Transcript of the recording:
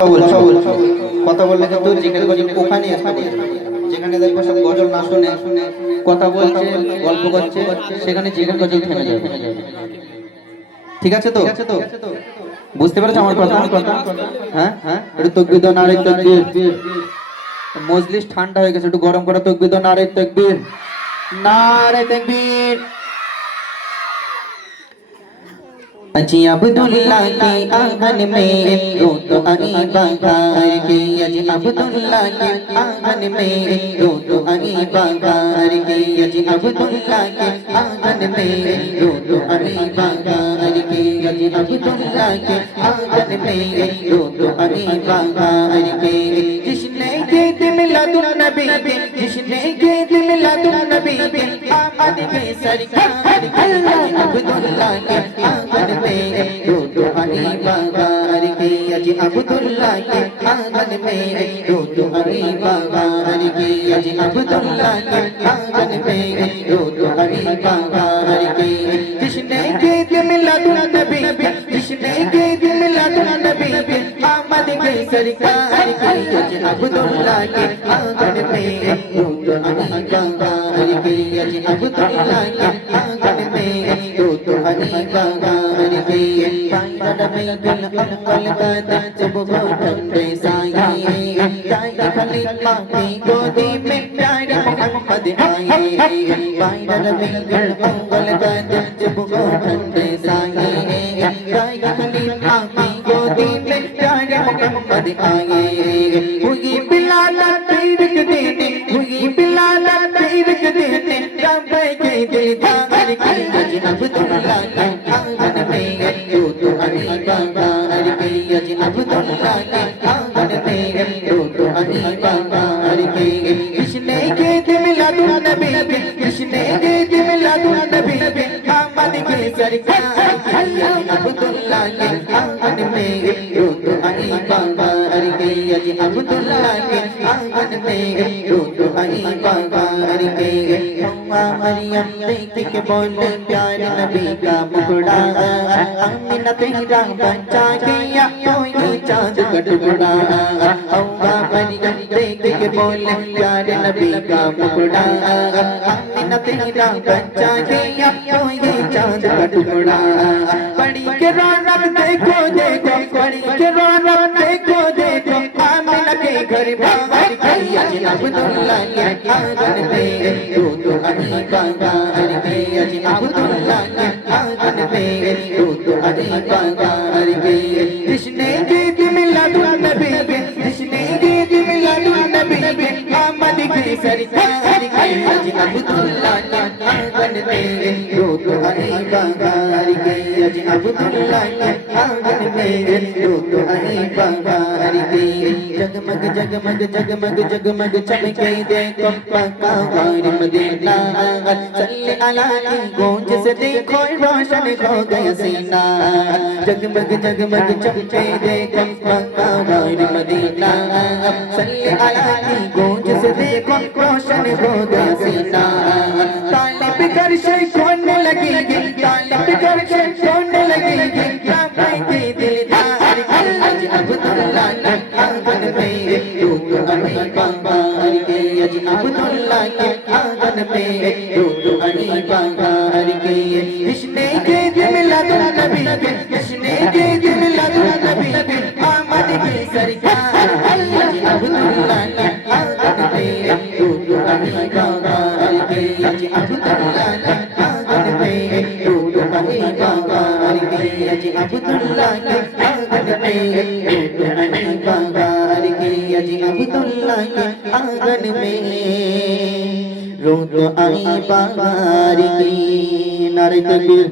কথা বললে কিন্তু জিজ্ঞেস করছি ওখানে যেখানে দেখবো সব গজল না শুনে কথা বলছে গল্প করছে সেখানে জিজ্ঞেস গজল থেমে যাবে। ঠিক আছে তো? বুঝতে পেরেছো আমার কথা? হ্যাঁ হ্যাঁ, একটু তাকবীর দাও, নারে তাকবীর। মজলিস ঠান্ডা হয়ে গেছে, একটু গরম করা তাকবীর দাও, নারে তাকবীর, নারে তাকবীর। अजी अब्दुल्ला के आंगन में रो तो आई बहार की, अजी अब्दुल्ला के आंगन में रो तो आई बहार की, अजी अब्दुल्ला के आंगन में रो तो आई बहार की, अजी अब्दुल्ला के आंगन में रो तो आई बहार की। जिसने गीत मिलादुन नबी के, जिसने गीत मिलादुन नबी के, आमद के सरकार अल्लाह अब्दुल्ला के आंगन में रो तो आई बहार की, अजी अब्दुल्ला के आंगन में रो तो आई बहार की, अजी अब्दुल्ला के आंगन में रो तो आई बहार की। जिसने गीत मिलादुन नबी के, जिसने गीत मिलादुन नबी के, आमद के सरकार की, अजी अब्दुल्ला के आंगन में रो तो आई बहार की, अजी अब्दुल्ला के आंगन में रो तो आई बहार की। रबीउल अव्वल का दिन जब वो ठंडे साए, जाए खलीफा की गोदी में प्यारे मोहम्मद आए। रबीउल अव्वल का दिन जब वो ठंडे साए, जाए खलीफा की गोदी में प्यारे मोहम्मद आए। हुई बिलाल तीर के देने, हुई बिलाल तीर के देने, रब के दिलदार की, अजी अब्दुल्ला के आंगन में रो तो आई बहार की, अजी अब्दुल्ला के आंगन में रो तो आई बहार की। जिसने गीत मिलादुन नबी के, जिसने गीत मिलादुन नबी के, आमद के सरकार की, अजी अब्दुल्ला के आंगन में रो तो आई बहार की, अजी अब्दुल्ला के आंगन में रो तो आई बहार की। हव्वा मरियम देख के बोले प्यारे नबी का मुखड़ा, आमिना तेरा बच्चा गया कोई चांद का टुकड़ा। हव्वा मरियम देख के बोले प्यारे नबी का मुखड़ा, आमिना तेरा बच्चा गया कोई चांद का टुकड़ा। बड़ी के रौनक देखो देखो, बड़ी के रौनक देखो देखो, आमिना के घर बाहर की, अजी अब्दुल्ला के आंगन में रो तो आई बहार की, अजी अब्दुल्ला के आंगन में रो तो आई बहार की। जिसने गीत मिलादुन नबी के, जिसने गीत मिलादुन नबी के, आमद की सरकार की, अजी अब्दुल्ला के आंगन में रो तो आई बहार की, अजी अब्दुल्ला के आंगन में रो तो आई बहार की। जगमग जगमग जगमग जगमग चमके देखो पक्का वार मदीना, सल्ले अला की गूंज से देखो रोशन हो गया सीना। जगमग जगमग चमके देखो पक्का वार मदीना, सल्ले अला की गूंज से देखो रोशन हो गया सीना। तालिब कर से खोने लगेगी, तालिब कर से खोने लगेगी, राम के दिलदार की, अजी अब्दुल्ला के आंगन में रो तो आई बहार की, अजी अब्दुल्ला के आंगन में रो तो आई बहार की। जिसने गीत मिलादुन नबी के, जिसने गीत मिलादुन नबी के, आमद की सरकार अजी अब्दुल्ला के आंगन में रो तो आई बहार की, अजी अब्दुल्ला के आंगन में रो तो आई बहार की, अजी अब्दुल्ला के आंगन में रो तो आई बहार की, अजी अब्दुल्ला के आंगन में रो तो आई बहार की। नारे तकबीर।